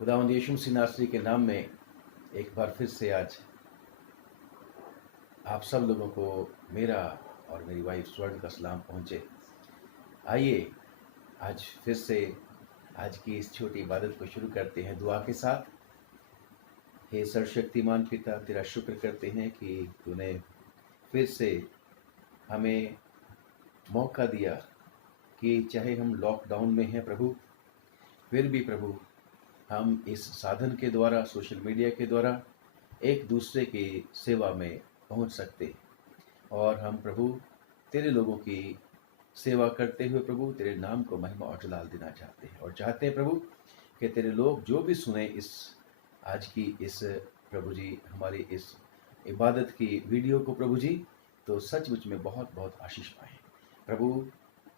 खुदावंद यीशु मसीह नासरी के नाम में एक बार फिर से आज आप सब लोगों को मेरा और मेरी वाइफ स्वर्ण का सलाम पहुँचे। आइए आज फिर से आज की इस छोटी इबादत को शुरू करते हैं दुआ के साथ। हे सर्वशक्तिमान पिता, तेरा शुक्र करते हैं कि तूने फिर से हमें मौका दिया कि चाहे हम लॉकडाउन में हैं प्रभु, फिर भी प्रभु हम इस साधन के द्वारा, सोशल मीडिया के द्वारा एक दूसरे की सेवा में पहुंच सकते और हम प्रभु तेरे लोगों की सेवा करते हुए प्रभु तेरे नाम को महिमा और जलाल देना चाहते हैं और चाहते हैं प्रभु कि तेरे लोग जो भी सुने इस आज की इस प्रभु जी हमारी इस इबादत की वीडियो को प्रभु जी, तो सचमुच में बहुत बहुत आशीष पाएँ प्रभु।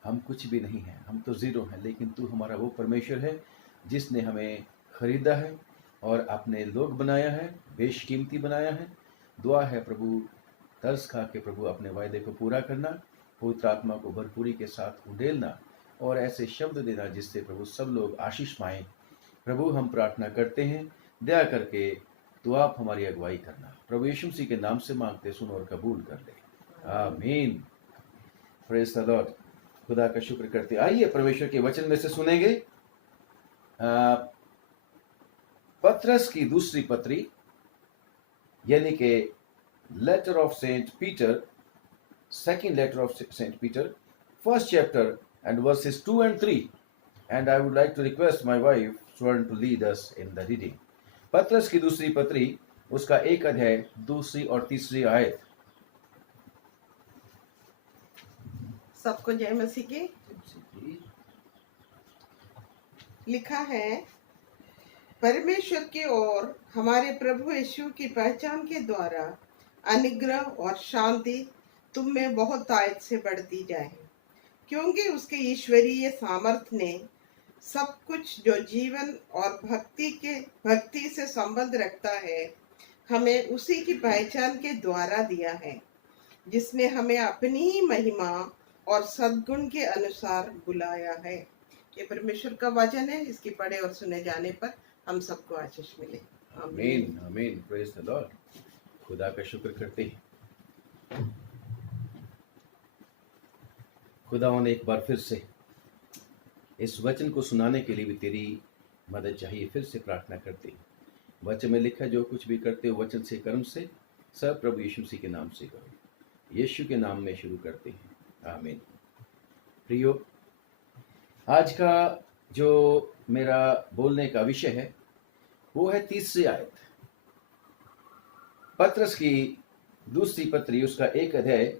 हम कुछ भी नहीं हैं, हम तो ज़ीरो हैं, लेकिन तू हमारा वो परमेश्वर है जिसने हमें खरीदा है और अपने लोग बनाया है, बेशकीमती बनाया है। दुआ है प्रभु तरस खा के प्रभु अपने वायदे को पूरा करना, पवित्र आत्मा को भरपूरी के साथ उंडेलना और ऐसे शब्द देना जिससे प्रभु सब लोग आशीष पाएं। प्रभु हम प्रार्थना करते हैं, दया करके तो आप हमारी अगुवाई करना। प्रभु यीशु मसीह के नाम से मांगते, सुनो और कबूल कर ले, आमीन। Praise the Lord. खुदा का शुक्र करते। आइए परमेश्वर के वचन में से सुनेंगे पतरस की दूसरी पत्री यानी कि letter of Saint Peter, second letter of Saint Peter, first chapter and verses 2 and 3, and I would like to request my wife Swarn to lead us in the reading. पतरस की दूसरी पत्री उसका 1 अध्याय 2 और 3 आयत। सबको जय मसीह की। लिखा है, परमेश्वर की ओर हमारे प्रभु यीशु की पहचान के द्वारा अनुग्रह और शांति तुम में बहुत आयत से बढ़ती जाए, क्योंकि उसके ईश्वरीय सामर्थ्य ने सब कुछ जो जीवन और भक्ति से संबंध रखता है हमें उसी की पहचान के द्वारा दिया है, जिसने हमें अपनी ही महिमा और सद्गुण के अनुसार बुलाया है। ये परमेश्वर का वचन है, इसकी पढ़े और सुने जाने पर हम सबको आशीष मिले। आमीन आमीन। Praise the Lord. खुदा का शुक्र करते हैं। खुदा ने एक बार फिर से इस वचन को सुनाने के लिए भी तेरी मदद चाहिए। फिर से प्रार्थना करते हैं। वचन में लिखा, जो कुछ भी करते हो वचन से कर्म से सब प्रभु यीशु मसीह के नाम से करो। यीशु के नाम में शुरू करते हैं, आमीन। प्रियो, आज का जो मेरा बोलने का विषय है वो है 3री आयत। पतरस की दूसरी पत्री उसका 1 अध्याय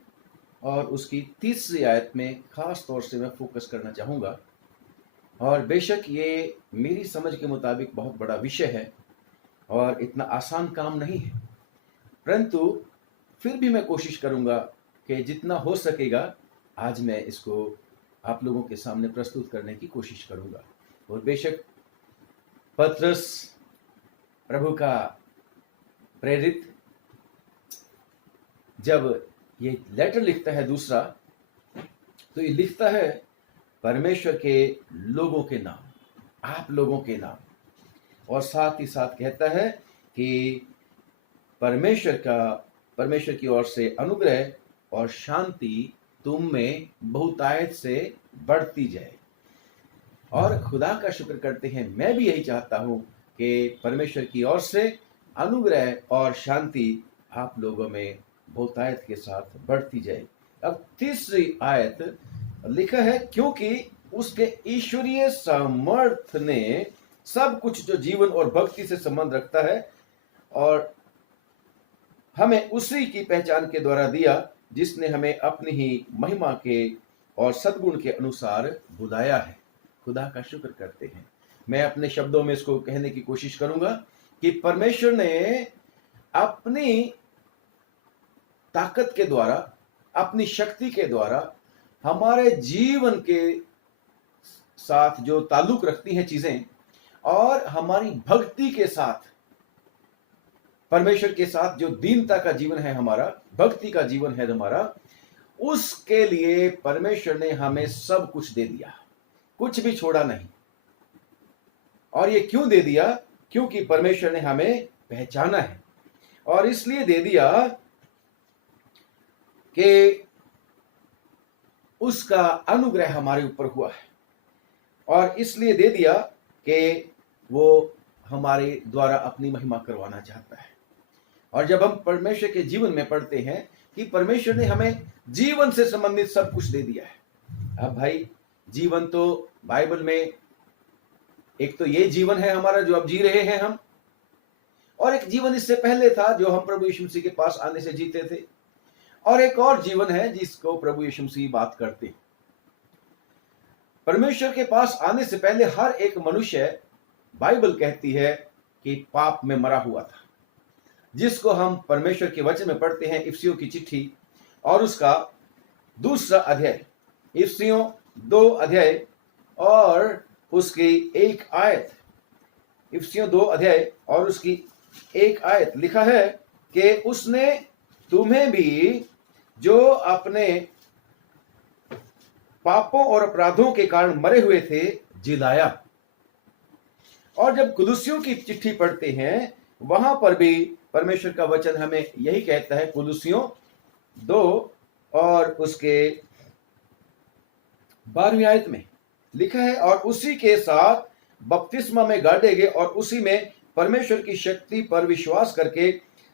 और उसकी 3री आयत में खास तौर से मैं फोकस करना चाहूँगा। और बेशक ये मेरी समझ के मुताबिक बहुत बड़ा विषय है और इतना आसान काम नहीं है, परंतु फिर भी मैं कोशिश करूँगा कि जितना हो सकेगा आज मैं इसको आप लोगों के सामने प्रस्तुत करने की कोशिश करूँगा। और बेशक पतरस प्रभु का प्रेरित जब ये लेटर लिखता है दूसरा, तो ये लिखता है परमेश्वर के लोगों के नाम, आप लोगों के नाम, और साथ ही साथ कहता है कि परमेश्वर की ओर से अनुग्रह और शांति तुम में बहुतायत से बढ़ती जाए। और खुदा का शुक्र करते हैं, मैं भी यही चाहता हूं कि परमेश्वर की ओर से अनुग्रह और शांति आप लोगों में बहुतायत के साथ बढ़ती जाए। अब 3री आयत लिखा है, क्योंकि उसके ईश्वरीय सामर्थ्य ने सब कुछ जो जीवन और भक्ति से संबंध रखता है और हमें उसी की पहचान के द्वारा दिया, जिसने हमें अपनी ही महिमा के और सद्गुण के अनुसार बुलाया है। खुदा का शुक्र करते हैं। मैं अपने शब्दों में इसको कहने की कोशिश करूंगा कि परमेश्वर ने अपनी ताकत के द्वारा, अपनी शक्ति के द्वारा हमारे जीवन के साथ जो ताल्लुक रखती हैं चीजें और हमारी भक्ति के साथ, परमेश्वर के साथ जो दीनता का जीवन है हमारा, भक्ति का जीवन है हमारा, उसके लिए परमेश्वर ने हमें सब कुछ दे दिया, कुछ भी छोड़ा नहीं। और ये क्यों दे दिया? क्योंकि परमेश्वर ने हमें पहचाना है, और इसलिए दे दिया कि उसका अनुग्रह हमारे ऊपर हुआ है, और इसलिए दे दिया कि वो हमारे द्वारा अपनी महिमा करवाना चाहता है। और जब हम परमेश्वर के जीवन में पढ़ते हैं कि परमेश्वर ने हमें जीवन से संबंधित सब कुछ दे दिया है। अब भाई, जीवन तो बाइबल में एक तो ये जीवन है हमारा जो अब जी रहे हैं हम, और एक जीवन इससे पहले था जो हम प्रभु यीशु मसीह के पास आने से जीते थे, और एक और जीवन है जिसको प्रभु यीशु मसीह बात करते। परमेश्वर के पास आने से पहले हर एक मनुष्य, बाइबल कहती है कि पाप में मरा हुआ था, जिसको हम परमेश्वर के वचन में पढ़ते हैं इफिसियों की चिट्ठी और उसका 2 अध्याय, इफिसियों 2 अध्याय और उसकी 1 आयत, इफिसियों 2 अध्याय और उसकी 1 आयत लिखा है कि उसने तुम्हें भी जो अपने पापों और अपराधों के कारण मरे हुए थे जिलाया। और जब कुलुस्सियों की चिट्ठी पढ़ते हैं वहां पर भी परमेश्वर का वचन हमें यही कहता है। कुलुस्सियों 2 और उसके 12वीं आयत में लिखा है, और उसी के साथ बपतिस्मा में गाड़े गए और उसी में परमेश्वर की शक्ति पर विश्वास करके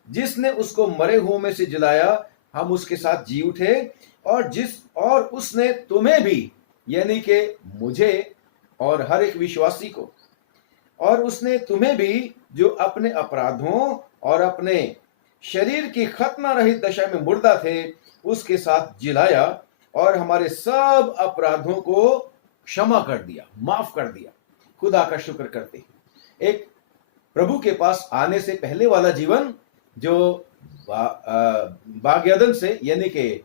जिसने उसको मरे हुओं में से जिलाया, हम उसके साथ जी उठे। और उसने तुम्हें भी, यानी कि मुझे और हर एक विश्वासी को, और उसने तुम्हें भी जो अपने अपराधों और अपने शरीर की खतना रहित दशा में मुर्दा थे उसके साथ जिलाया, और हमारे सब अपराधों को क्षमा कर दिया, माफ कर दिया। खुदा का शुक्र करते। एक प्रभु के पास आने से पहले वाला जीवन जो बाग्यदन से, यानी कि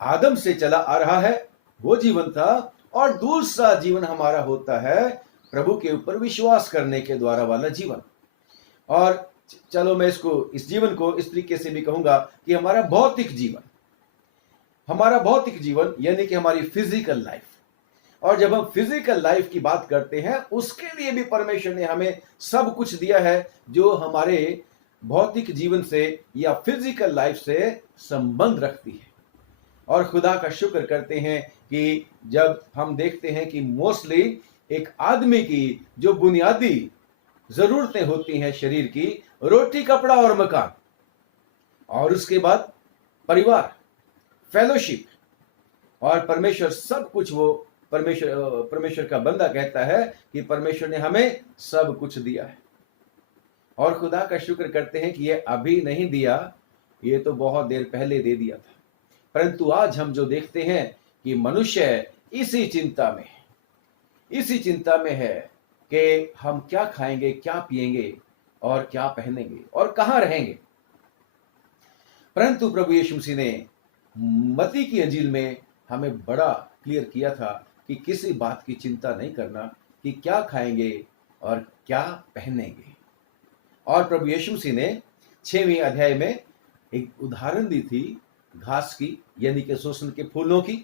आदम से चला आ रहा है, वो जीवन था। और दूसरा जीवन हमारा होता है प्रभु के ऊपर विश्वास करने के द्वारा वाला जीवन। और चलो मैं इस जीवन को इस तरीके से भी कहूंगा कि हमारा भौतिक जीवन यानी कि हमारी फिजिकल लाइफ। और जब हम फिजिकल लाइफ की बात करते हैं उसके लिए भी परमेश्वर ने हमें सब कुछ दिया है जो हमारे भौतिक जीवन से या फिजिकल लाइफ से संबंध रखती है। और खुदा का शुक्र करते हैं कि जब हम देखते हैं कि मोस्टली एक आदमी की जो बुनियादी जरूरतें होती हैं शरीर की, रोटी, कपड़ा और मकान, और उसके बाद परिवार, फेलोशिप, और परमेश्वर सब कुछ, वो परमेश्वर का बंदा कहता है कि परमेश्वर ने हमें सब कुछ दिया है। और खुदा का शुक्र करते हैं कि ये अभी नहीं दिया, ये तो बहुत देर पहले दे दिया था। परंतु आज हम जो देखते हैं कि मनुष्य इसी चिंता में है कि हम क्या खाएंगे, क्या पिएंगे और क्या पहनेंगे और कहां रहेंगे। परंतु प्रभु यीशु मसीह ने मत्ती की अंजील में हमें बड़ा क्लियर किया था कि किसी बात की चिंता नहीं करना कि क्या खाएंगे और क्या पहनेंगे। और प्रभु यीशु मसीह ने 6वें अध्याय में एक उदाहरण दी थी घास की, यानी कि सोसन के फूलों की,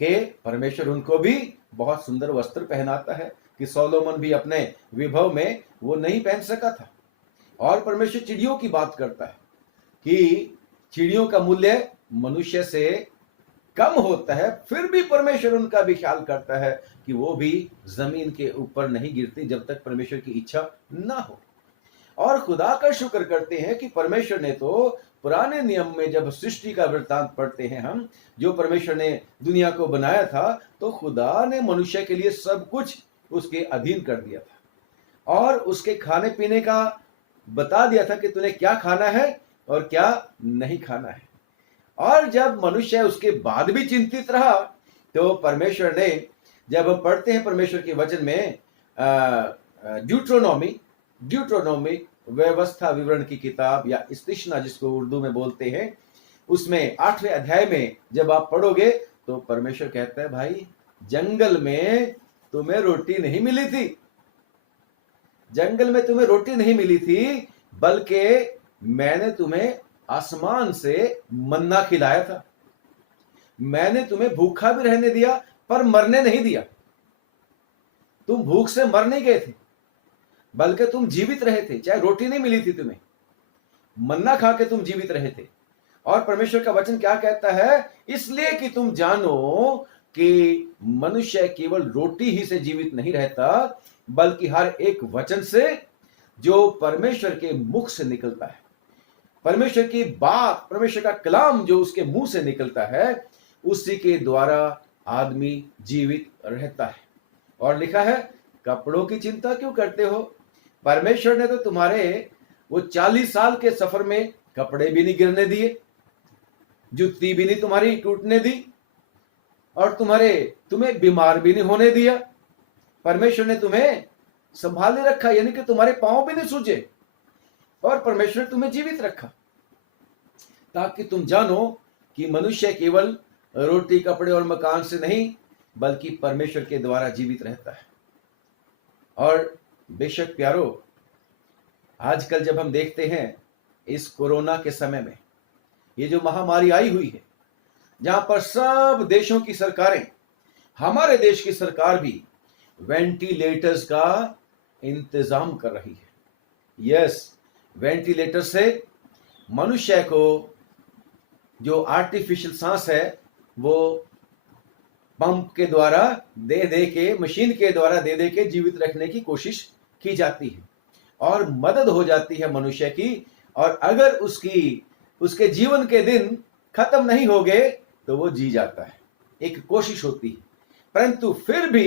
कि परमेश्वर उनको भी बहुत सुंदर वस्त्र पहनाता है कि सोलोमन भी अपने विभव में वो नहीं पहन सका था। और परमेश्वर चिड़ियों की बात करता है कि चिड़ियों का मूल्य मनुष्य से कम होता है, फिर भी परमेश्वर उनका भी ख्याल करता है कि वो भी जमीन के ऊपर नहीं गिरती जब तक परमेश्वर की इच्छा ना हो। और खुदा का शुक्र करते हैं कि परमेश्वर ने तो पुराने नियम में जब सृष्टि का वृत्तांत पढ़ते हैं हम, जो परमेश्वर ने दुनिया को बनाया था, तो खुदा ने मनुष्य के लिए सब कुछ उसके अधीन कर दिया था और उसके खाने पीने का बता दिया था कि तूने क्या खाना है और क्या नहीं खाना है। और जब मनुष्य उसके बाद भी चिंतित रहा, तो परमेश्वर ने, जब हम पढ़ते हैं परमेश्वर के वचन में ड्यूट्रोनोमी व्यवस्था विवरण की किताब या इस्तिशना जिसको उर्दू में बोलते हैं, उसमें 8वें अध्याय में जब आप पढ़ोगे तो परमेश्वर कहता है, भाई जंगल में तुम्हें रोटी नहीं मिली थी, जंगल में तुम्हें रोटी नहीं मिली थी, बल्कि मैंने तुम्हें आसमान से मन्ना खिलाया था। मैंने तुम्हें भूखा भी रहने दिया पर मरने नहीं दिया। तुम भूख से मर नहीं गए थे, बल्कि तुम जीवित रहे थे। चाहे रोटी नहीं मिली थी तुम्हें, मन्ना खा के तुम जीवित रहे थे। और परमेश्वर का वचन क्या कहता है? इसलिए कि तुम जानो कि मनुष्य केवल रोटी ही से जीवित नहीं रहता, बल्कि हर एक वचन से जो परमेश्वर के मुख से निकलता है। परमेश्वर की बात, परमेश्वर का कलाम जो उसके मुंह से निकलता है, उसी के द्वारा आदमी जीवित रहता है। और लिखा है, कपड़ों की चिंता क्यों करते हो? परमेश्वर ने तो तुम्हारे वो 40 साल के सफर में कपड़े भी नहीं गिरने दिए, जुत्ती भी नहीं तुम्हारी टूटने दी, और तुम्हें बीमार भी नहीं होने दिया। परमेश्वर ने तुम्हें संभाले रखा, यानी कि तुम्हारे पांव भी नहीं सूजे, और परमेश्वर ने तुम्हें जीवित रखा, ताकि तुम जानो कि मनुष्य केवल रोटी, कपड़े और मकान से नहीं, बल्कि परमेश्वर के द्वारा जीवित रहता है। और बेशक प्यारो, आजकल जब हम देखते हैं इस कोरोना के समय में, ये जो महामारी आई हुई है, जहां पर सब देशों की सरकारें, हमारे देश की सरकार भी वेंटिलेटर्स का इंतजाम कर रही है। यस, वेंटिलेटर से मनुष्य को जो आर्टिफिशियल सांस है वो पंप के द्वारा दे दे के, मशीन के द्वारा दे दे के जीवित रखने की कोशिश की जाती है, और मदद हो जाती है मनुष्य की। और अगर उसके जीवन के दिन खत्म नहीं हो गए तो वो जी जाता है, एक कोशिश होती है। परंतु फिर भी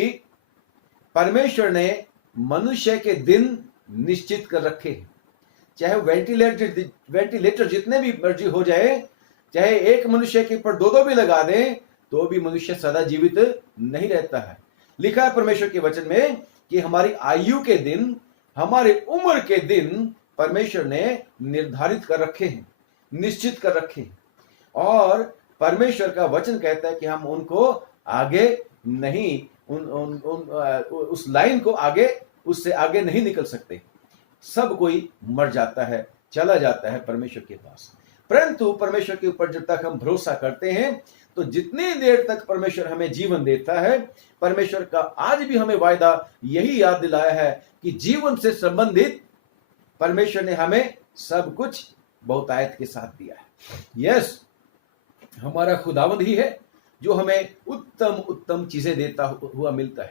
परमेश्वर ने मनुष्य के दिन निश्चित कर रखे हैं। चाहे वेंटिलेटर जितने भी मर्जी हो जाए, चाहे एक मनुष्य के ऊपर दो भी लगा दें, तो भी मनुष्य सदा जीवित नहीं रहता है। लिखा है परमेश्वर के वचन में कि हमारी आयु के दिन, हमारे उम्र के दिन परमेश्वर ने निर्धारित कर रखे हैं, निश्चित कर रखे हैं। और परमेश्वर का वचन कहता है कि हम उनको आगे नहीं, उस लाइन को आगे, उससे आगे नहीं निकल सकते। सब कोई मर जाता है, चला जाता है परमेश्वर के पास। परंतु परमेश्वर के ऊपर जब तक हम भरोसा करते हैं, तो जितनी देर तक परमेश्वर हमें जीवन देता है, परमेश्वर का आज भी हमें वायदा यही याद दिलाया है कि जीवन से संबंधित परमेश्वर ने हमें सब कुछ बहुतायत के साथ दिया है। यस, हमारा खुदावंद ही है जो हमें उत्तम उत्तम चीजें देता हुआ मिलता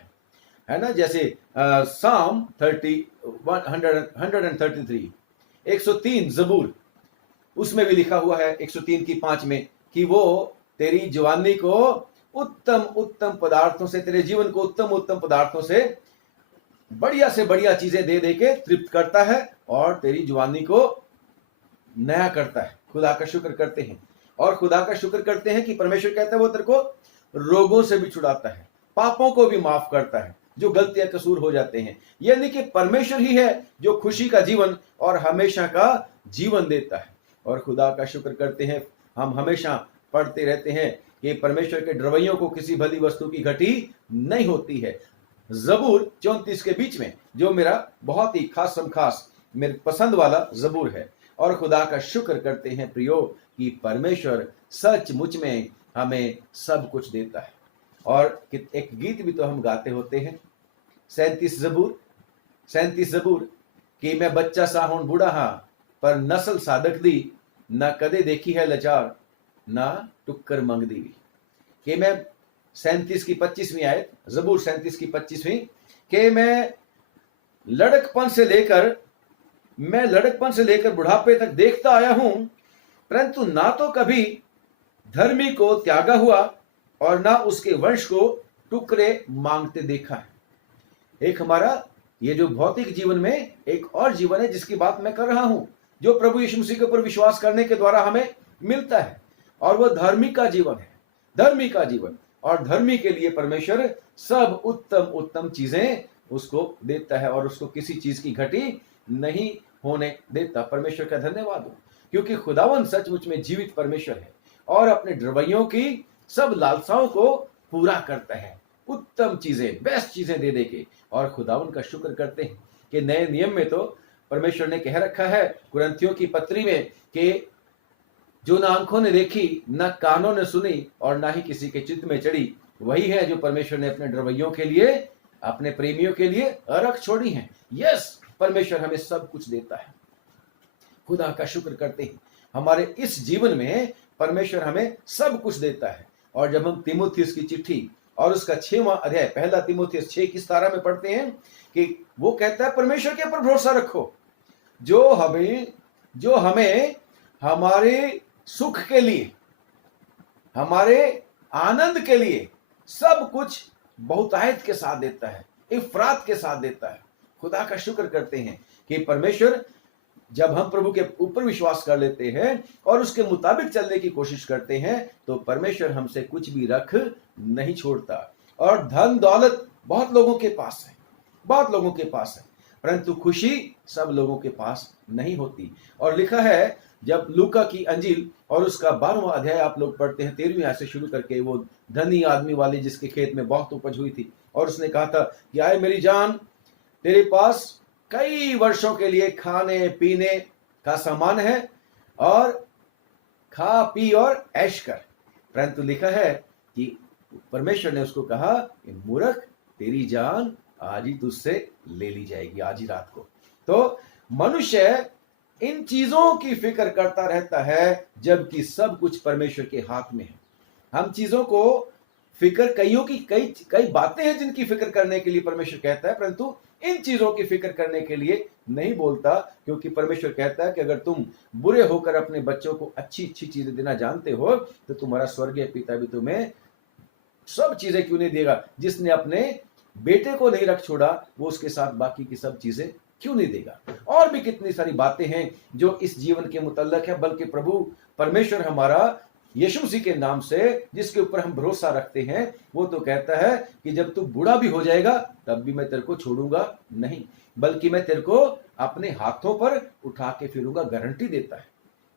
है ना। जैसे साम 133 103 जबूर, उसमें भी लिखा हुआ है 103 की 5 में कि वो तेरी जवानी को उत्तम उत्तम पदार्थों से, तेरे जीवन को उत्तम उत्तम पदार्थों से बढ़िया चीजें दे दे के तृप्त करता है, और तेरी जवानी को नया करता है। खुदा का शुक्र करते हैं, और खुदा का शुक्र करते हैं कि परमेश्वर कहता है वो तेरे को रोगों से भी छुड़ाता है, पापों को भी माफ करता है, जो गलतियां कसूर हो जाते हैं। यानी कि परमेश्वर ही है जो खुशी का जीवन और हमेशा का जीवन देता है। और खुदा का शुक्र करते हैं, हम हमेशा पढ़ते रहते हैं कि परमेश्वर के ड्रवैयों को किसी भली वस्तु की घटी नहीं होती है। जबूर 34 के बीच में, जो मेरा बहुत ही खास मेरे पसंद वाला जबूर है। और खुदा का शुक्र करते हैं प्रियो कि परमेश्वर सचमुच में हमें सब कुछ देता है। और एक गीत भी तो हम गाते होते हैं, 37 जबूर कि मैं बच्चा सा हूं बूढ़ा हाँ, पर नस्ल साधक दी, ना कदे देखी है लाचार, ना टुक्कर मंग दी। कि मैं 37 की 25वीं आयत, जबूर 37 की 25वीं, कि मैं लड़कपन से लेकर बुढ़ापे तक देखता आया हूं, परंतु ना तो कभी धर्मी को त्यागा हुआ और ना उसके वंश को टुकड़े मांगते देखा है। एक हमारा ये जो भौतिक जीवन में एक और जीवन है जिसकी बात मैं कर रहा हूं, जो प्रभु यीशु मसीह के ऊपर विश्वास करने के द्वारा हमें मिलता है, और वो धर्मी का जीवन है, धर्मी का जीवन। और धर्मी के लिए परमेश्वर सब उत्तम उत्तम चीजें उसको देता है, और उसको किसी चीज की घटी नहीं होने देता। परमेश्वर का धन्यवाद हो, क्योंकि खुदावंद सचमुच में जीवित परमेश्वर है और अपने ड्रवैयों की सब लालसाओं को पूरा करता है, उत्तम चीजें, बेस्ट चीजें दे के। और खुदावंद का शुक्र करते हैं कि नए नियम में तो परमेश्वर ने कह रखा है कुरिन्थियों की पत्री में कि जो ना आंखों ने देखी, ना कानों ने सुनी, और ना ही किसी के चित्त में चढ़ी, वही है जो परमेश्वर ने अपने ड्रवैयों के लिए, अपने प्रेमियों के लिए रख छोड़ी हैं। यस, परमेश्वर हमें सब कुछ देता है। खुदा का शुक्र करते हैं, हमारे इस जीवन में परमेश्वर हमें सब कुछ देता है। और जब हम तीमुथियुस की चिट्ठी और उसका 6वां अध्याय, पहला तीमुथियुस 6 की 17 में पढ़ते हैं कि वो कहता है परमेश्वर के ऊपर भरोसा रखो जो हमें हमारे सुख के लिए, हमारे आनंद के लिए सब कुछ बहुतायत के साथ देता है, इफरात के साथ देता है। खुदा का शुक्र करते हैं कि परमेश्वर, जब हम प्रभु के ऊपर विश्वास कर लेते हैं और उसके मुताबिक चलने की कोशिश करते हैं तो परमेश्वर हमसे कुछ भी रख नहीं छोड़ता। और धन दौलत बहुत लोगों के पास है, बहुत लोगों के पास है, परंतु खुशी सब लोगों के पास नहीं होती। और लिखा है, जब लूका की अंजील और उसका 12वां अध्याय आप लोग पढ़ते हैं 13वीं आयत से शुरू करके, वो धनी आदमी वाले जिसके खेत में बहुत उपज हुई थी और उसने कहा था कि आए मेरी जान, तेरे पास कई वर्षों के लिए खाने पीने का सामान है और खा पी और ऐश कर। परंतु लिखा है कि परमेश्वर ने उसको कहा, मूर्ख, तेरी जान आज ही तुझसे ले ली जाएगी, आज ही रात को। तो मनुष्य इन चीजों की फिक्र करता रहता है जबकि सब कुछ परमेश्वर के हाथ में है। हम चीजों को फिक्र, कई बातें हैं जिनकी फिक्र करने के लिए परमेश्वर कहता है, परंतु इन चीजों की फिक्र करने के लिए नहीं बोलता, क्योंकि परमेश्वर कहता है कि अगर तुम बुरे होकर अपने बच्चों को अच्छी अच्छी चीजें देना जानते हो तो तुम्हारा स्वर्गीय पिता भी तुम्हें सब चीजें क्यों नहीं देगा। जिसने अपने बेटे को नहीं रख छोड़ा वो उसके साथ बाकी की सब चीजें क्यों नहीं देगा। और भी कितनी सारी बातें हैं जो इस जीवन के मुतल्लक है, बल्कि प्रभु परमेश्वर हमारा यीशु मसीह के नाम से जिसके ऊपर हम भरोसा रखते हैं, वो तो कहता है कि जब तू बूढ़ा भी हो जाएगा तब भी मैं तेरे को छोड़ूंगा नहीं, बल्कि मैं तेरे को अपने हाथों पर उठा के फिरूंगा, गारंटी देता है।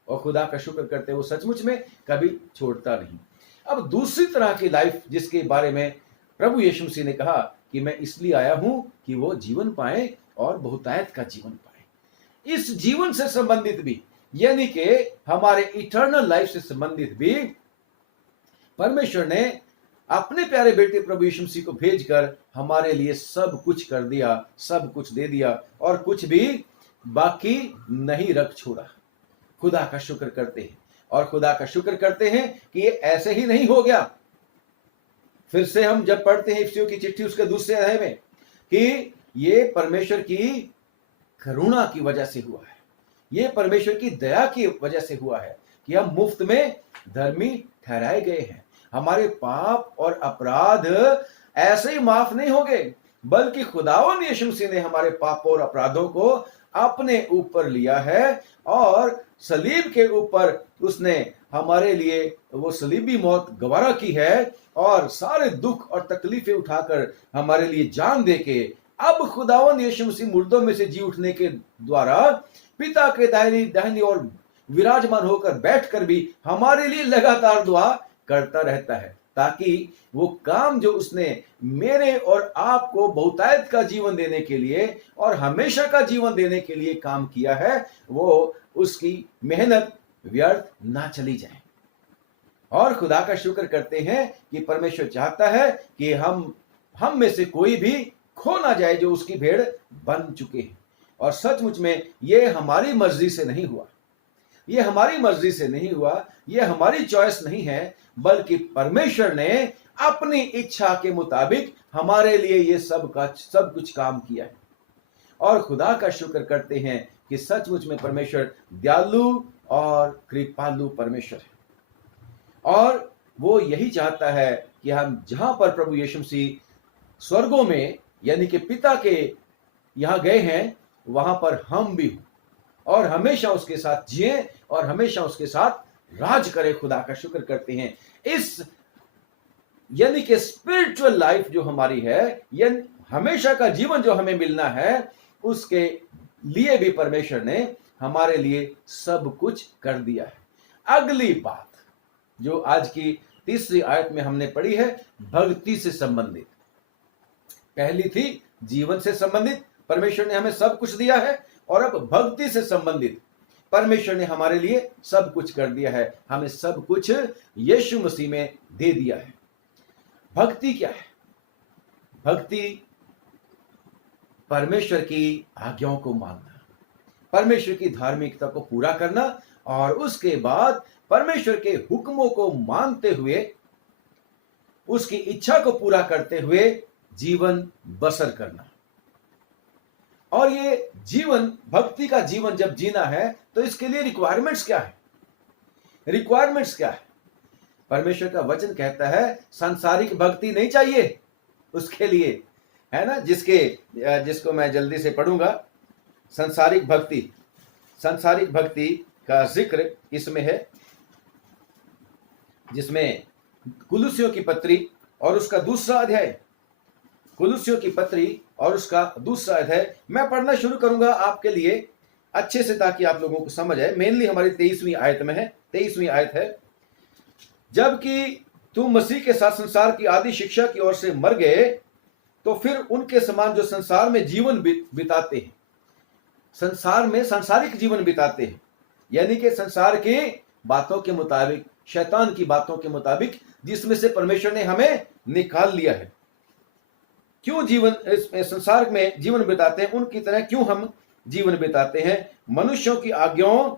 और खुदा का शुक्र करते वो सचमुच में कभी छोड़ता नहीं। अब दूसरी तरह की लाइफ जिसके बारे में प्रभु यीशु मसीह ने कहा कि मैं इसलिए आया हूं कि वो जीवन पाए और बहुतायत का जीवन पाए। इस जीवन से संबंधित भी, यानी कि हमारे इटर्नल लाइफ से संबंधित भी परमेश्वर ने अपने प्यारे बेटे प्रभु यीशु मसीह को भेजकर हमारे लिए सब कुछ कर दिया, सब कुछ दे दिया और कुछ भी बाकी नहीं रख छोड़ा। खुदा का शुक्र करते हैं। और खुदा का शुक्र करते हैं कि ये ऐसे ही नहीं हो गया। फिर से हम जब पढ़ते हैं इफिसियों की चिट्ठी उसके दूसरे अध्याय में कि ये परमेश्वर की करुणा की वजह से हुआ है, ये परमेश्वर की दया की वजह से हुआ है कि हम मुफ्त में धर्मी ठहराए गए हैं। हमारे पाप और अपराध ऐसे ही माफ नहीं हो गए, बल्कि खुदावंद यीशु मसीह ने हमारे पापों और अपराधों को अपने ऊपर लिया है और सलीब के ऊपर उसने हमारे लिए वो सलीबी मौत गवारा की है और सारे दुख और तकलीफें उठाकर हमारे लिए जान देके अब खुदावंद यीशु मसीह मुर्दों में से जी उठने के द्वारा पिता के दाहिनी ओर विराजमान होकर बैठकर भी हमारे लिए लगातार दुआ करता रहता है, ताकि वो काम जो उसने मेरे और आपको बहुतायत का जीवन देने के लिए और हमेशा का जीवन देने के लिए काम किया है, वो उसकी मेहनत व्यर्थ ना चली जाए। और खुदा का शुक्र करते हैं कि परमेश्वर चाहता है कि हम में से कोई भी खो ना जाए जो उसकी भेड़ बन चुके हैं। और सचमुच में ये हमारी मर्जी से नहीं हुआ, ये हमारी मर्जी से नहीं हुआ, ये हमारी चॉइस नहीं है, बल्कि परमेश्वर ने अपनी इच्छा के मुताबिक हमारे लिए ये सब कुछ काम किया है। और खुदा का शुक्र करते हैं कि सचमुच में परमेश्वर दयालु और कृपालु परमेश्वर है। और वो यही चाहता है कि हम जहां पर प्रभु यीशु मसीह स्वर्गों में यानी कि पिता के यहां गए हैं, वहां पर हम भी हों और हमेशा उसके साथ जिए और हमेशा उसके साथ राज करें। खुदा का शुक्र करते हैं। इस यानी कि स्पिरिचुअल लाइफ जो हमारी है, यानी हमेशा का जीवन जो हमें मिलना है, उसके लिए भी परमेश्वर ने हमारे लिए सब कुछ कर दिया है। अगली बात जो आज की तीसरी आयत में हमने पढ़ी है, भक्ति से संबंधित। पहली थी जीवन से संबंधित, परमेश्वर ने हमें सब कुछ दिया है, और अब भक्ति से संबंधित परमेश्वर ने हमारे लिए सब कुछ कर दिया है, हमें सब कुछ यीशु मसीह में दे दिया है। भक्ति क्या है? भक्ति परमेश्वर की आज्ञाओं को मानना, परमेश्वर की धार्मिकता को पूरा करना और उसके बाद परमेश्वर के हुक्मों को मानते हुए उसकी इच्छा को पूरा करते हुए जीवन बसर करना। और ये जीवन, भक्ति का जीवन जब जीना है तो इसके लिए रिक्वायरमेंट्स क्या है? रिक्वायरमेंट्स क्या है? परमेश्वर का वचन कहता है सांसारिक भक्ति नहीं चाहिए उसके लिए, है ना, जिसको मैं जल्दी से पढ़ूंगा। सांसारिक भक्ति का जिक्र इसमें है, जिसमें कुलुस्सियों की पत्री और उसका दूसरा अध्याय, कुलुस्सियों की पत्री और उसका दूसरा अध्याय मैं पढ़ना शुरू करूंगा आपके लिए अच्छे से, ताकि आप लोगों को समझ आए। मेनली हमारी 23वीं आयत में है, 23वीं आयत है, जबकि तुम मसीह के साथ संसार की आदि शिक्षा की ओर से मर गए, तो फिर उनके समान जो संसार में जीवन बिताते हैं, संसार में सांसारिक जीवन बिताते हैं, यानी कि संसार की बातों के मुताबिक, शैतान की बातों के मुताबिक, जिसमें से परमेश्वर ने हमें निकाल लिया है। क्यों जीवन इस संसार में जीवन बिताते हैं, उनकी तरह क्यों हम जीवन बिताते हैं? मनुष्यों की आज्ञाओं,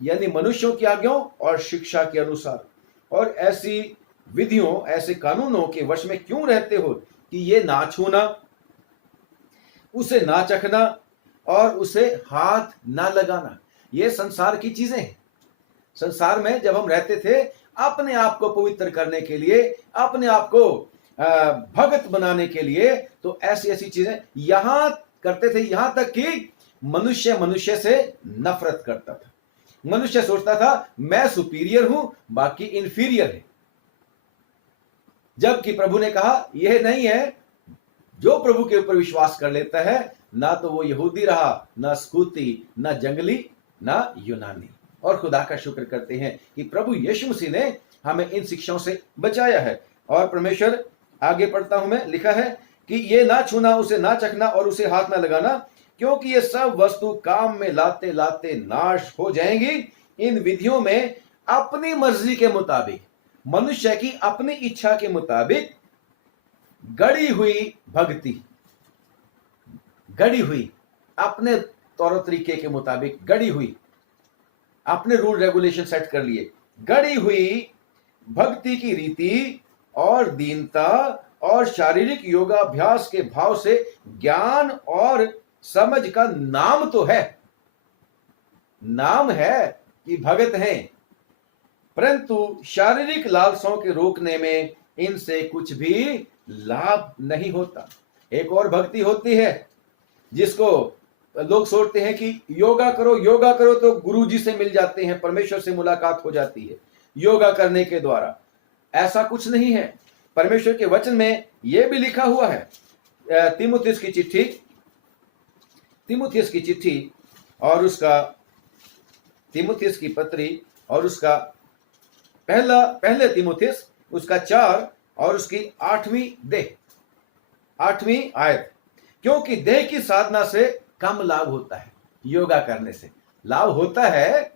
यानी मनुष्यों की आज्ञाओं और शिक्षा के अनुसार, और ऐसी विधियों, ऐसे कानूनों के वश में क्यों रहते हो कि ये ना छूना, उसे ना चखना और उसे हाथ ना लगाना। ये संसार की चीजें हैं। संसार में जब हम रहते थे, अपने आप को पवित्र करने के लिए, अपने आप को भगत बनाने के लिए, तो ऐसी ऐसी चीजें यहां करते थे, यहां तक कि मनुष्य से नफरत करता था। मनुष्य सोचता था मैं सुपीरियर हूं, बाकी इंफीरियर है। जबकि प्रभु ने कहा यह नहीं है, जो प्रभु के ऊपर विश्वास कर लेता है, ना तो वो यहूदी रहा, ना स्कूती, ना जंगली, ना यूनानी। और खुदा का शुक्र करते हैं कि प्रभु यीशु मसीह ने हमें इन शिक्षाओं से बचाया है। और परमेश्वर, आगे पढ़ता हूं मैं, लिखा है कि ये ना छूना, उसे ना चखना और उसे हाथ ना लगाना, क्योंकि ये सब वस्तु काम में लाते लाते नाश हो जाएंगी। इन विधियों में अपनी मर्जी के मुताबिक, मनुष्य की अपनी इच्छा के मुताबिक गढ़ी हुई भक्ति, गढ़ी हुई, अपने तौर तरीके के मुताबिक गढ़ी हुई, अपने रूल रेगुलेशन सेट कर लिए, गढ़ी हुई भक्ति की रीति और दीनता और शारीरिक योगाभ्यास के भाव से ज्ञान और समझ का नाम तो है, नाम है कि भगत हैं, परंतु शारीरिक लालसाओं के रोकने में इनसे कुछ भी लाभ नहीं होता। एक और भक्ति होती है जिसको लोग सोचते हैं कि योगा करो, योगा करो तो गुरुजी से मिल जाते हैं, परमेश्वर से मुलाकात हो जाती है योगा करने के द्वारा। ऐसा कुछ नहीं है। परमेश्वर के वचन में यह भी लिखा हुआ है, तीमुथियुस की चिट्ठी और उसका, तीमुथियुस की पत्री और उसका पहले तीमुथियुस, उसका 4 और उसकी 8वीं आयत, क्योंकि देह की साधना से कम लाभ होता है। योगा करने से लाभ होता है,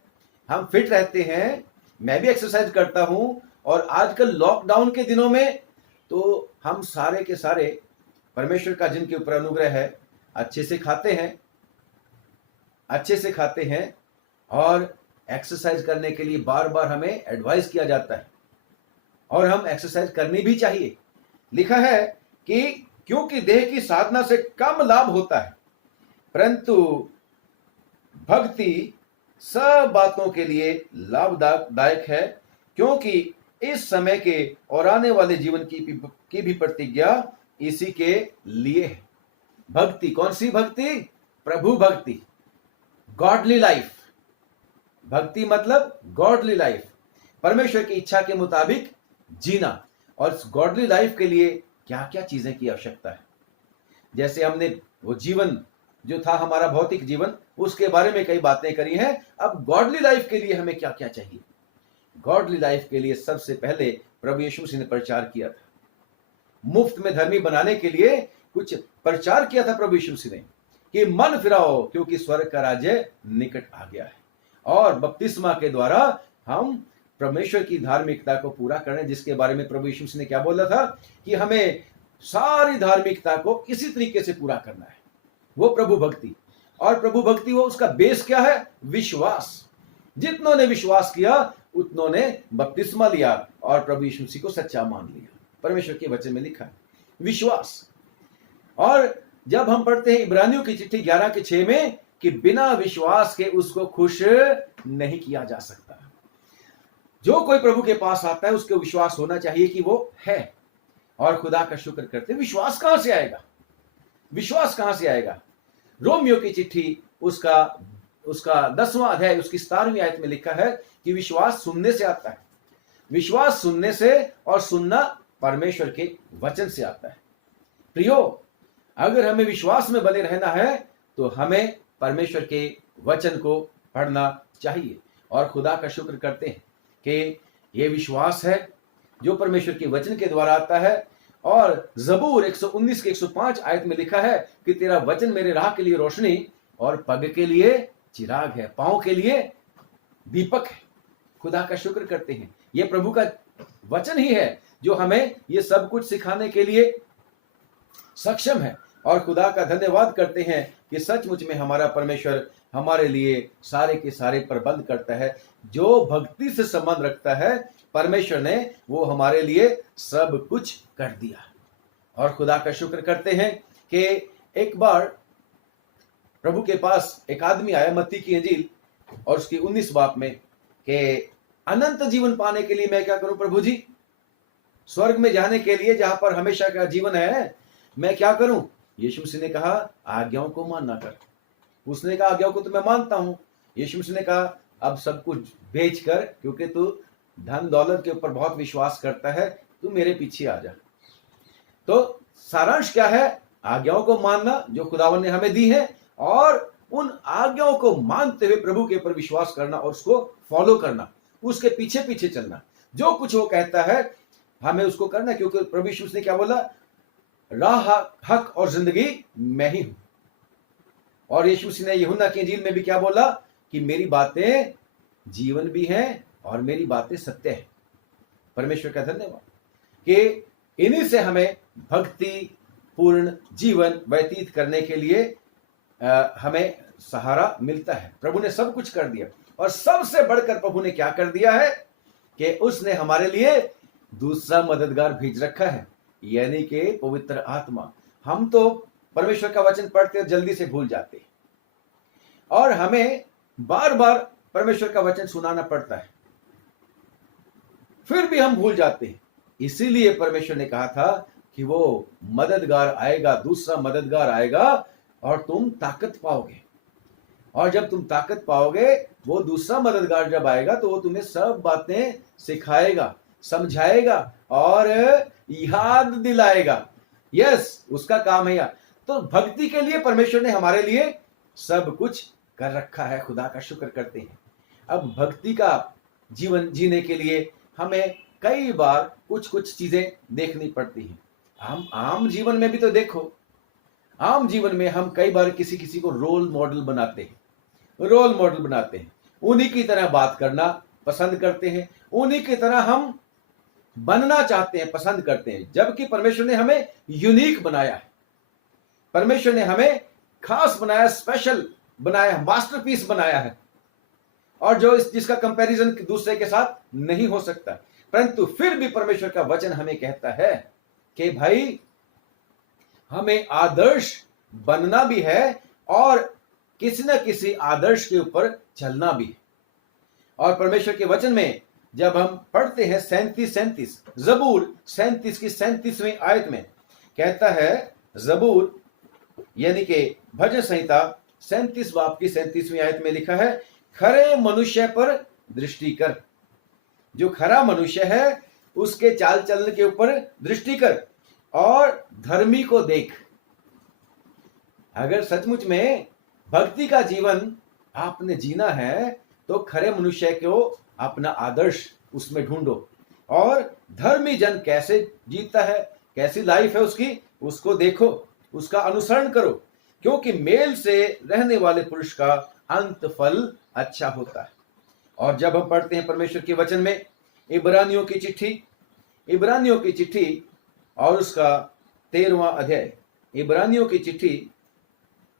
हम फिट रहते हैं, मैं भी एक्सरसाइज करता हूं, और आजकल लॉकडाउन के दिनों में तो हम सारे के सारे परमेश्वर का जिनके ऊपर अनुग्रह है, अच्छे से खाते हैं और एक्सरसाइज करने के लिए बार बार हमें एडवाइस किया जाता है, और हम एक्सरसाइज करनी भी चाहिए। लिखा है कि क्योंकि देह की साधना से कम लाभ होता है, परंतु भक्ति सब बातों के लिए लाभदायक है, क्योंकि इस समय के और आने वाले जीवन की भी प्रतिज्ञा इसी के लिए है। भक्ति, कौन सी भक्ति? प्रभु भक्ति, गॉडली लाइफ। भक्ति मतलब गॉडली लाइफ, परमेश्वर की इच्छा के मुताबिक जीना। और इस गॉडली लाइफ के लिए क्या क्या चीजें की आवश्यकता है? जैसे हमने वो जीवन जो था हमारा भौतिक जीवन, उसके बारे में कई बातें करी हैं। अब गॉडली लाइफ के लिए हमें क्या क्या चाहिए? गॉडली लाइफ के लिए सबसे पहले प्रभु यीशु मसीह ने प्रचार किया था, मुफ्त में धर्मी बनाने के लिए कुछ प्रचार किया था प्रभु यीशु मसीह ने कि मन फिराओ, क्योंकि स्वर्ग का राज्य निकट आ गया है। और बपतिस्मा के द्वारा हम परमेश्वर की धार्मिकता को पूरा करें, जिसके बारे में प्रभु यीशु मसीह ने क्या बोला था कि हमें सारी धार्मिकता को इसी तरीके से पूरा करना है। वो प्रभु भक्ति। और प्रभु भक्ति वो उसका बेस क्या है? विश्वास। जितनों ने विश्वास किया उतनों ने बपतिस्मा लिया और प्रभु यीशु मसीह को सच्चा मान लिया। परमेश्वर के वचन में लिखा है विश्वास। और जब हम पढ़ते हैं इब्रानियों की चिट्ठी 11:6 में कि बिना विश्वास के उसको खुश नहीं किया जा सकता। जो कोई प्रभु के पास आता है उसको विश्वास होना चाहिए कि वो है। और खुदा का शुक्र करते हैं। विश्वास कहां से आएगा? विश्वास कहां से आएगा? रोमियो की चिट्ठी उसका 10वां अध्याय उसकी 17वीं आयत में लिखा है कि विश्वास सुनने से आता है। विश्वास सुनने से और सुनना परमेश्वर के वचन से आता है। प्रियो, अगर हमें विश्वास में बने रहना है तो हमें परमेश्वर के वचन को पढ़ना चाहिए। और खुदा का शुक्र करते हैं कि ये विश्वास है जो परमेश्वर के वचन के द्वारा आता है। और जबूर 119 के 105 आयत में लिखा है कि तेरा वचन मेरे राह के लिए रोशनी और पग के लिए चिराग है, पांव के लिए दीपक है। खुदा का शुक्र करते हैं। ये प्रभु का वचन ही है जो हमें ये सब कुछ सिखाने के लिए सक्षम है। और खुदा का धन्यवाद करते हैं कि सचमुच में हमारा परमेश्वर हमारे लिए सारे के सारे प्रबंध करता है। जो भक्ति से संबंध रखता है परमेश्वर ने वो हमारे लिए सब कुछ कर दिया। और खुदा का शुक्र करते हैं कि एक बार प्रभु के पास एक आदमी आया, मत्ती की इंजील और उसकी 19 बाब में, कि अनंत जीवन पाने के लिए मैं क्या करूं प्रभु जी? स्वर्ग में जाने के लिए जहां पर हमेशा का जीवन है मैं क्या करूं? यीशु मसीह ने कहा आज्ञाओं को मानना कर। उसने कहा आज्ञाओं को तो मैं मानता हूं। यीशु मसीह ने कहा अब सब कुछ बेच कर, क्योंकि तू धन दौलत के ऊपर बहुत विश्वास करता है, तू मेरे पीछे आ जा। तो सारांश क्या है? आज्ञाओं को मानना जो खुदावन ने हमें दी है और उन आज्ञाओं को मानते हुए प्रभु के ऊपर विश्वास करना और उसको फॉलो करना, उसके पीछे पीछे चलना। जो कुछ वो कहता है हमें उसको करना, क्योंकि प्रभु यीशु ने क्या बोला? राह, हक और जिंदगी मैं ही हूं। और यीशु मसीह ने यूहन्ना की इंजील में भी क्या बोला? कि मेरी बातें जीवन भी हैं और मेरी बातें सत्य है। परमेश्वर का धन्यवाद कि इन्हीं से हमें भक्ति पूर्ण जीवन व्यतीत करने के लिए हमें सहारा मिलता है। प्रभु ने सब कुछ कर दिया। और सबसे बढ़कर प्रभु ने क्या कर दिया है कि उसने हमारे लिए दूसरा मददगार भेज रखा है, यानी कि पवित्र आत्मा। हम तो परमेश्वर का वचन पढ़ते और जल्दी से भूल जाते हैं और हमें बार बार परमेश्वर का वचन सुनाना पड़ता है, फिर भी हम भूल जाते हैं। इसीलिए परमेश्वर ने कहा था कि वो मददगार आएगा, दूसरा मददगार आएगा और तुम ताकत पाओगे। और जब तुम ताकत पाओगे, वो दूसरा मददगार जब आएगा तो वो तुम्हें सब बातें सिखाएगा, समझाएगा और याद दिलाएगा। यस, उसका काम है यार। तो भक्ति के लिए परमेश्वर ने हमारे लिए सब कुछ कर रखा है। खुदा का शुक्र करते हैं। अब भक्ति का जीवन जीने के लिए हमें कई बार कुछ कुछ चीजें देखनी पड़ती हैं। हम आम जीवन में भी तो देखो, आम जीवन में हम कई बार किसी किसी को रोल मॉडल बनाते हैं, उन्हीं की तरह बात करना पसंद करते हैं, उन्हीं की तरह हम बनना चाहते हैं, पसंद करते हैं। जबकि परमेश्वर ने हमें यूनिक बनाया है, परमेश्वर ने हमें खास बनाया, स्पेशल बनाया, मास्टरपीस बनाया है, और जो जिसका कंपैरिजन दूसरे के साथ नहीं हो सकता। परंतु फिर भी परमेश्वर का वचन हमें कहता है कि भाई हमें आदर्श बनना भी है और किसी न किसी आदर्श के ऊपर चलना भी है। और परमेश्वर के वचन में जब हम पढ़ते हैं 37 जबूर 37 की 37वीं आयत में कहता है, जबूर यानी कि भजन संहिता 37 बाब की 37वीं आयत में लिखा है, खरे मनुष्य पर दृष्टि कर। जो खरा मनुष्य है उसके चाल चलन के ऊपर दृष्टि कर और धर्मी को देख। अगर सचमुच में भक्ति का जीवन आपने जीना है तो खरे मनुष्य को अपना आदर्श उसमें ढूंढो और धर्मी जन कैसे जीता है, कैसी लाइफ है उसकी, उसको देखो, उसका अनुसरण करो, क्योंकि मेल से रहने वाले पुरुष का अंत फल अच्छा होता है। और जब हम पढ़ते हैं परमेश्वर के वचन में इब्रानियों की चिट्ठी और उसका 13वां अध्याय, इब्रानियों की चिट्ठी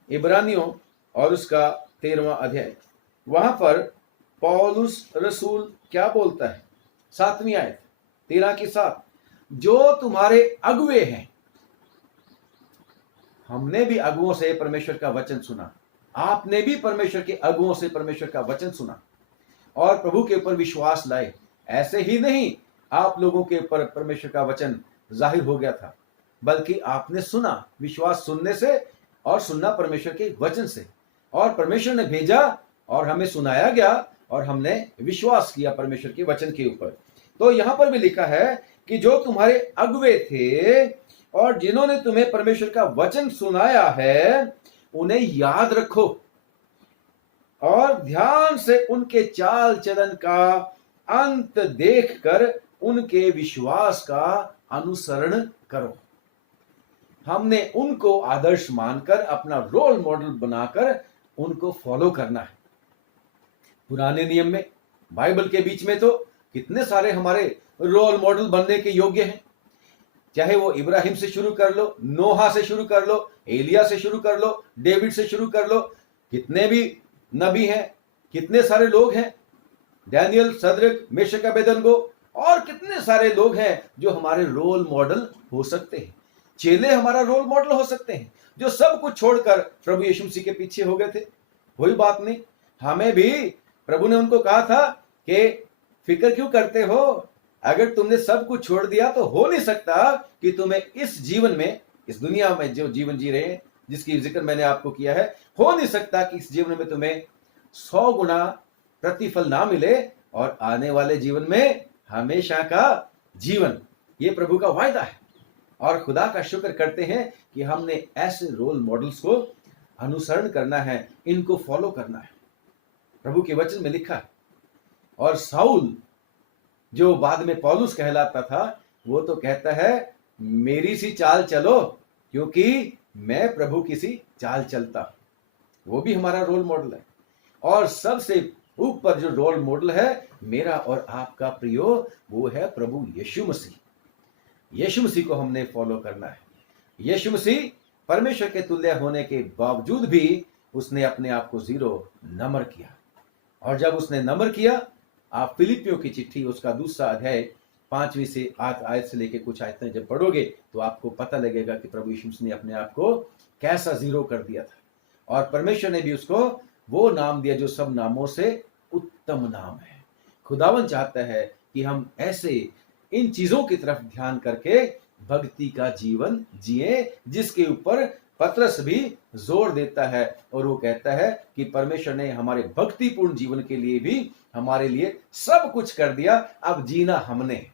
इब्रानियों और उसका 13वां अध्याय, वहां पर पौलुस रसूल क्या बोलता है? 7वीं आयत 13 की 7, जो तुम्हारे अगुवे हैं। हमने भी अगुओं से परमेश्वर का वचन सुना, आपने भी परमेश्वर के अगुओं से परमेश्वर का वचन सुना और प्रभु के ऊपर विश्वास लाए। ऐसे ही नहीं आप लोगों के ऊपर परमेश्वर का वचन जाहिर हो गया था, बल्कि आपने सुना, विश्वास सुनने से और सुनना परमेश्वर के वचन से, और परमेश्वर ने भेजा और हमें सुनाया गया और हमने विश्वास किया परमेश्वर के वचन के ऊपर। तो यहां पर भी लिखा है कि जो तुम्हारे अगुवे थे और जिन्होंने तुम्हें परमेश्वर का वचन सुनाया है, उन्हें याद रखो और ध्यान से उनके चाल चलन का अंत देखकर उनके विश्वास का अनुसरण करो। हमने उनको आदर्श मानकर, अपना रोल मॉडल बनाकर उनको फॉलो करना है। पुराने नियम में, बाइबल के बीच में तो कितने सारे हमारे रोल मॉडल बनने के योग्य हैं। चाहे वो इब्राहिम से शुरू कर लो, नोहा से शुरू कर लो, एलिया से शुरू कर लो, डेविड से शुरू कर लो, कितने भी नबी हैं, कितने सारे लोग हैं, डैनियल, सदरक, मेशक, अबेदनगो, और कितने सारे लोग हैं जो हमारे रोल मॉडल हो सकते हैं। चेले हमारा रोल मॉडल हो सकते हैं, जो सब कुछ छोड़कर प्रभु यीशु मसीह के पीछे हो गए थे। कोई बात नहीं, हमें भी प्रभु ने उनको कहा था कि फिक्र क्यों करते हो, अगर तुमने सब कुछ छोड़ दिया तो हो नहीं सकता कि तुम्हें इस जीवन में, इस दुनिया में जो जीवन जी रहे हैं, जिसकी जिक्र मैंने आपको किया है, हो नहीं सकता कि इस जीवन में तुम्हें 100 गुना प्रतिफल ना मिले और आने वाले जीवन में हमेशा का जीवन। ये प्रभु का वायदा है और खुदा का शुक्र करते हैं कि हमने ऐसे रोल मॉडल्स को अनुसरण करना है, इनको फॉलो करना है। प्रभु के वचन में लिखा है। और साउल जो बाद में पौलुस कहलाता था, वो तो कहता है मेरी सी चाल चलो क्योंकि मैं प्रभु की सी चाल चलता। वो भी हमारा रोल मॉडल है। और सबसे ऊपर जो रोल मॉडल है मेरा और आपका प्रियो, वो है प्रभु यीशु मसीह। यीशु मसीह को हमने फॉलो करना है। यीशु मसीह परमेश्वर के तुल्य होने के बावजूद भी उसने अपने आप को 0 नम्र किया। और जब उसने नम्र किया, आप फिलिपियों की चिट्ठी उसका 2रा अध्याय 5वीं से 8 आयत से लेके कुछ आयतें जब पढ़ोगे तो आपको पता लगेगा कि प्रभु यीशु मसीह ने अपने आप को कैसा 0 कर दिया था। और परमेश्वर ने भी उसको वो नाम दिया जो सब नामों से उत्तम नाम है। खुदावन चाहता है कि हम ऐसे इन चीजों की तरफ ध्यान करके भक्ति का जीवन जिए, जिसके ऊपर पतरस भी जोर देता है। और वो कहता है कि परमेश्वर ने हमारे भक्तिपूर्ण जीवन के लिए भी हमारे लिए सब कुछ कर दिया, अब जीना हमने।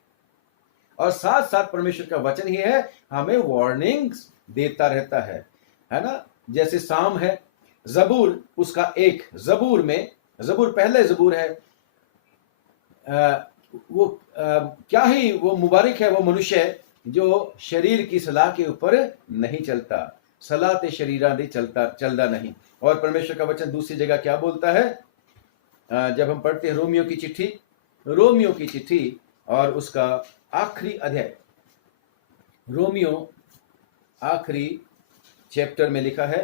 और साथ साथ परमेश्वर का वचन ही है, हमें वार्निंग्स देता रहता है ना। जैसे साम है, जबूर उसका 1, जबूर में, जबूर पहले जबूर है, क्या ही वो मुबारक है वो मनुष्य जो शरीर की सलाह के ऊपर नहीं चलता, सलाह ते शरीरा दे चलता नहीं। और परमेश्वर का वचन दूसरी जगह क्या बोलता है, जब हम पढ़ते हैं रोमियो की चिट्ठी और उसका आखिरी अध्याय, रोमियो आखिरी चैप्टर में लिखा है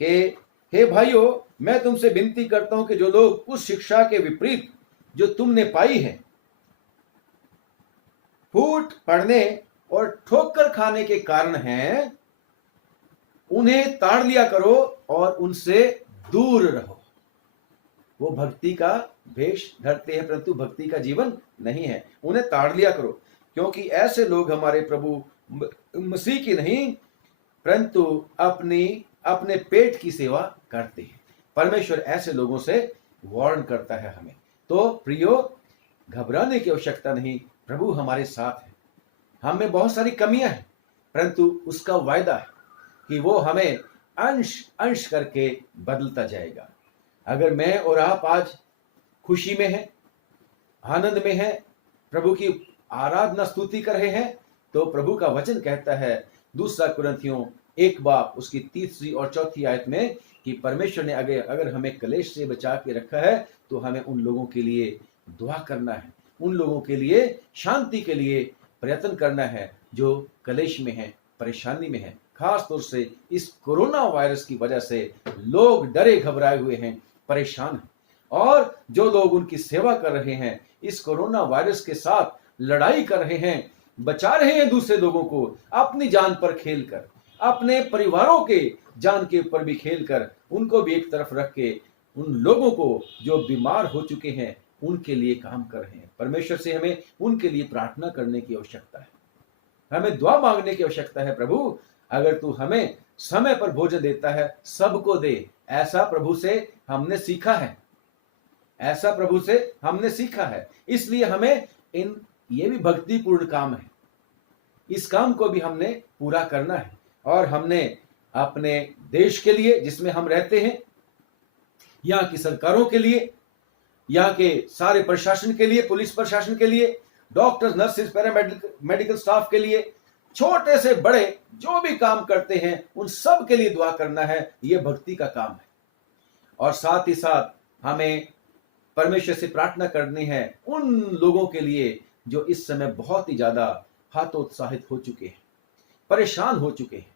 कि हे भाइयों, मैं तुमसे विनती करता हूं कि जो लोग उस शिक्षा के विपरीत जो तुमने पाई है, फूट पड़ने और ठोकर खाने के कारण हैं, उन्हें ताड़ लिया करो और उनसे दूर रहो। वो भक्ति का भेष धरते हैं परंतु भक्ति का जीवन नहीं है, उन्हें ताड़ लिया करो, क्योंकि ऐसे लोग हमारे प्रभु मसीह की नहीं परंतु अपने पेट की सेवा करते हैं। परमेश्वर ऐसे लोगों से वार्न करता है हमें। तो प्रियो, घबराने की आवश्यकता नहीं, प्रभु हमारे साथ है। हमें बहुत सारी कमियां हैं परंतु उसका वायदा है कि वो हमें अंश अंश करके बदलता जाएगा। अगर मैं और आप आज खुशी में हैं, आनंद में हैं, प्रभु की आराधना स्तुति कर रहे हैं, तो प्रभु का वचन कहता है 2 कुरिन्थियों 1 उसकी 3 और 4 आयत में कि परमेश्वर ने अगर हमें कलेश से बचा के रखा है तो हमें उन लोगों के लिए दुआ करना है, उन लोगों के लिए शांति के लिए प्रयत्न करना है जो कलेश में है, परेशानी में है, खास तौर से इस कोरोना वायरस की वजह से लोग डरे घबराए हुए हैं, परेशान हैं। और जो लोग उनकी सेवा कर रहे हैं, इस कोरोना वायरस के साथ लड़ाई कर रहे हैं, बचा रहे हैं दूसरे लोगों को, अपनी जान पर खेलकर, अपने परिवारों के जान के ऊपर भी खेलकर, उनको भी एक तरफ रख के उन लोगों को जो बीमार हो चुके हैं उनके लिए काम कर रहे हैं। परमेश्वर से हमें उनके लिए प्रार्थना करने की आवश्यकता है, हमें दुआ मांगने की आवश्यकता है। प्रभु, अगर तू हमें समय पर भोजन देता है, सबको दे, ऐसा प्रभु से हमने सीखा है, ऐसा प्रभु से हमने सीखा है। इसलिए हमें ये भी भक्तिपूर्ण काम है, इस काम को भी हमने पूरा करना है। और हमने अपने देश के लिए जिसमें हम रहते हैं, यहाँ की सरकारों के लिए, यहाँ के सारे प्रशासन के लिए, पुलिस प्रशासन के लिए, डॉक्टर्स, नर्सेस, पैरामेडिकल स्टाफ के लिए, छोटे से बड़े जो भी काम करते हैं उन सब के लिए दुआ करना है। ये भक्ति का काम है। और साथ ही साथ हमें परमेश्वर से प्रार्थना करनी है उन लोगों के लिए जो इस समय बहुत ही ज्यादा हतोत्साहित हो चुके हैं, परेशान हो चुके हैं।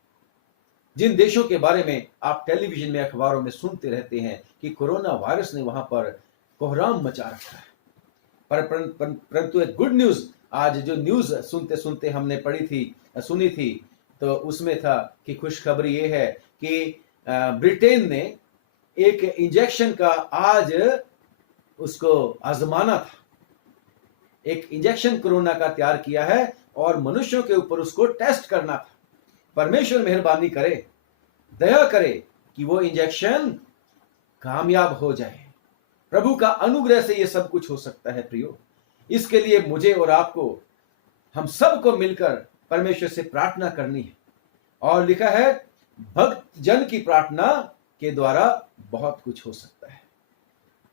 जिन देशों के बारे में आप टेलीविजन में, अखबारों में सुनते रहते हैं कि कोरोना वायरस ने वहां पर कोहराम मचा रखा है, परंतु एक गुड न्यूज, आज जो न्यूज सुनते सुनते हमने सुनी थी, तो उसमें था कि खुशखबरी ये है कि ब्रिटेन ने एक इंजेक्शन का आज उसको आजमाना था, एक इंजेक्शन कोरोना का तैयार किया है और मनुष्यों के ऊपर उसको टेस्ट करना था। परमेश्वर मेहरबानी करे, दया करे कि वो इंजेक्शन कामयाब हो जाए। प्रभु का अनुग्रह से ये सब कुछ हो सकता है प्रियो। इसके लिए मुझे और आपको, हम सबको मिलकर परमेश्वर से प्रार्थना करनी है। और लिखा है, भक्त जन की प्रार्थना के द्वारा बहुत कुछ हो सकता है।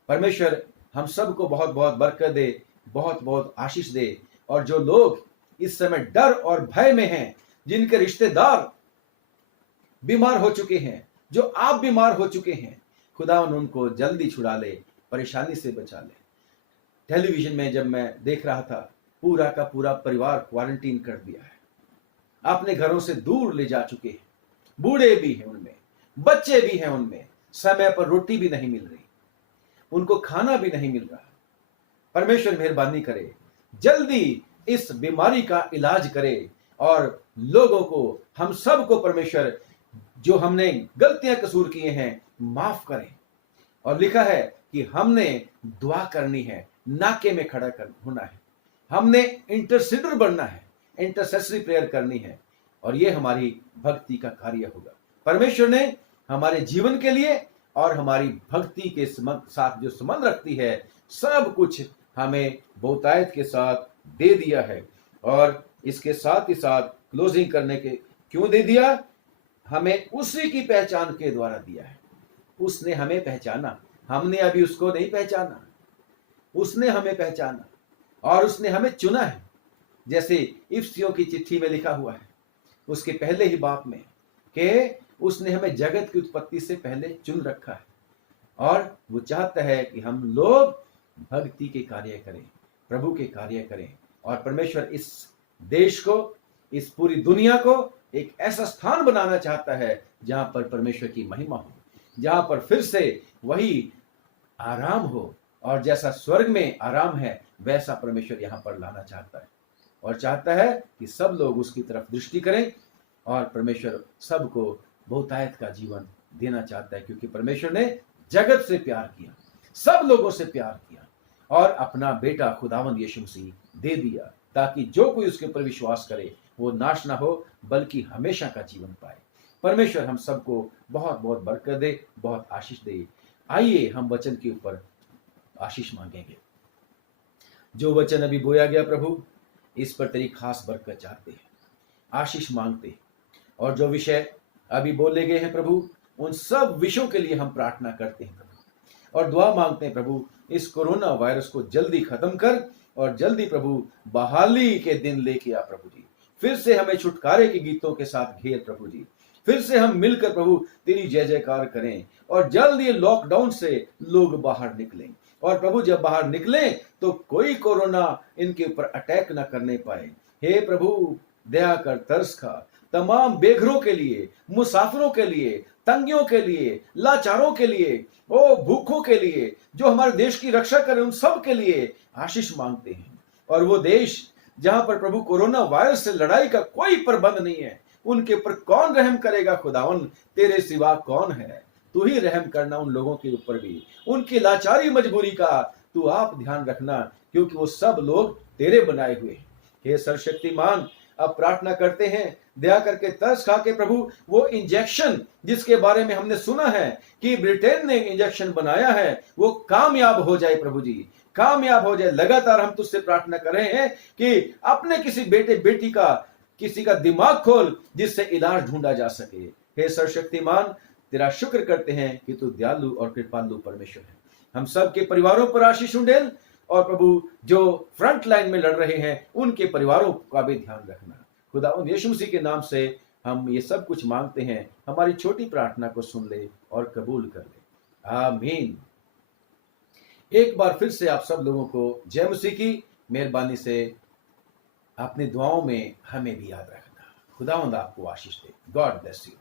परमेश्वर हम सबको बहुत बहुत बरकत दे, बहुत बहुत आशीष दे। और जो लोग इस समय डर और भय में हैं, जिनके रिश्तेदार बीमार हो चुके हैं, जो आप बीमार हो चुके हैं, खुदावन उनको जल्दी छुड़ा ले, परेशानी से बचा ले। टेलीविजन में जब मैं देख रहा था, पूरा का पूरा परिवार क्वारंटीन कर दिया है, अपने घरों से दूर ले जा चुके हैं। बूढ़े भी हैं उनमें, बच्चे भी हैं उनमें, समय पर रोटी भी नहीं मिल रही, उनको खाना भी नहीं मिल रहा। परमेश्वर मेहरबानी करे, जल्दी इस बीमारी का इलाज करे और लोगों को, हम सबको परमेश्वर जो हमने गलतियां कसूर किए हैं माफ करें। और लिखा है कि हमने दुआ करनी है, नाके में खड़ा होना है, हमने इंटरसीडर बनना है, इंटरसेसरी प्रेयर करनी है। और ये हमारी भक्ति का कार्य होगा। परमेश्वर ने हमारे जीवन के लिए और हमारी भक्ति के साथ जो संबंध रखती है, सब कुछ हमें बहुतायत के साथ दे दिया है। और इसके साथ ही साथ क्लोजिंग करने के क्यों दे दिया? हमें उसी की पहचान के द्वारा दिया है। उसने हमें पहचाना, हमने अभी उसको नहीं पहचाना, उसने हमें पहचाना और उसने हमें चुना है। जैसे इफिसियों की चिट्ठी में लिखा हुआ है, उसके पहले ही बाप में, कि उसने हमें जगत की उत्पत्ति से पहले चुन रखा है और वो चाहता है कि हम लोग भक्ति के कार्य करें, प्रभु के कार्य करें। और परमेश्वर इस देश को, इस पूरी दुनिया को एक ऐसा स्थान बनाना चाहता है जहां पर परमेश्वर की महिमा हो, जहां पर फिर से वही आराम हो। और जैसा स्वर्ग में आराम है, वैसा परमेश्वर यहां पर लाना चाहता है और चाहता है कि सब लोग उसकी तरफ दृष्टि करें। और परमेश्वर सबको बहुतायत का जीवन देना चाहता है, क्योंकि परमेश्वर ने जगत से प्यार किया, सब लोगों से प्यार किया और अपना बेटा खुदावंद यीशु मसीह दे दिया, ताकि जो कोई उसके ऊपर विश्वास करे वो नाश ना हो, बल्कि हमेशा का जीवन पाए। परमेश्वर हम सबको बहुत बहुत बरकत दे, बहुत आशीष दे। आइए हम वचन के ऊपर आशीष मांगेंगे। जो वचन अभी बोया गया प्रभु, इस पर तेरी खास बरकत चाहते हैं, आशीष मांगते हैं। और जो विषय अभी बोले गए हैं प्रभु, उन सब विषयों के लिए हम प्रार्थना करते हैं प्रभु, और दुआ मांगते हैं प्रभु, इस कोरोना वायरस को जल्दी खत्म कर और जल्दी प्रभु बहाली के दिन लेके आ प्रभु जी। फिर से हमें छुटकारे के गीतों के साथ घेर प्रभु जी, फिर से हम मिलकर प्रभु तेरी जय जयकार करें और जल्द ये लॉकडाउन से लोग बाहर निकलें। और प्रभु जब बाहर निकलें तो कोई कोरोना इनके ऊपर अटैक ना करने पाए। हे प्रभु दया कर, तरस खा, तमाम बेघरों के लिए, मुसाफिरों के लिए, तंगियों के लिए, लाचारों के लिए, ओ भूखों के लिए, जो हमारे देश की रक्षा करें, उन सब के लिए आशीष मांगते हैं। और वो देश जहां पर प्रभु कोरोना वायरस से लड़ाई का कोई प्रबंध नहीं है, उनके ऊपर कौन रहम करेगा खुदावन? तेरे सिवा कौन है? तू ही रहम करना उन लोगों के ऊपर भी, उनकी लाचारी मजबूरी का तू आप ध्यान रखना, क्योंकि वो सब लोग तेरे बनाए हुए हैं। हे सर्वशक्तिमान, अब प्रार्थना करते हैं, दया करके तरस खा के प्रभु वो इंजेक्शन जिसके बारे में हमने सुना है कि ब्रिटेन ने इंजेक्शन बनाया है, वो कामयाब हो जाए प्रभु जी, कामयाब हो जाए। लगातार हम तुझसे प्रार्थना कर रहे हैं कि अपने किसी बेटे बेटी का, किसी का दिमाग खोल जिससे इलाज ढूंढा जा सके। हे सर्वशक्तिमान, तेरा शुक्र करते हैं कि तू दयालु और कृपालु परमेश्वर है। हम सब के परिवारों पर आशीष उंडेल, और प्रभु जो फ्रंट लाइन में लड़ रहे हैं उनके परिवारों का भी ध्यान रखना। खुदा यीशु मसीह के नाम से हम ये सब कुछ मांगते हैं। हमारी छोटी प्रार्थना को सुन ले और कबूल कर ले, आमीन। एक बार फिर से आप सब लोगों को जय मसीह की मेहरबानी से अपनी दुआओं में हमें भी याद रखना। खुदावंद आपको आशीष दे। God bless you.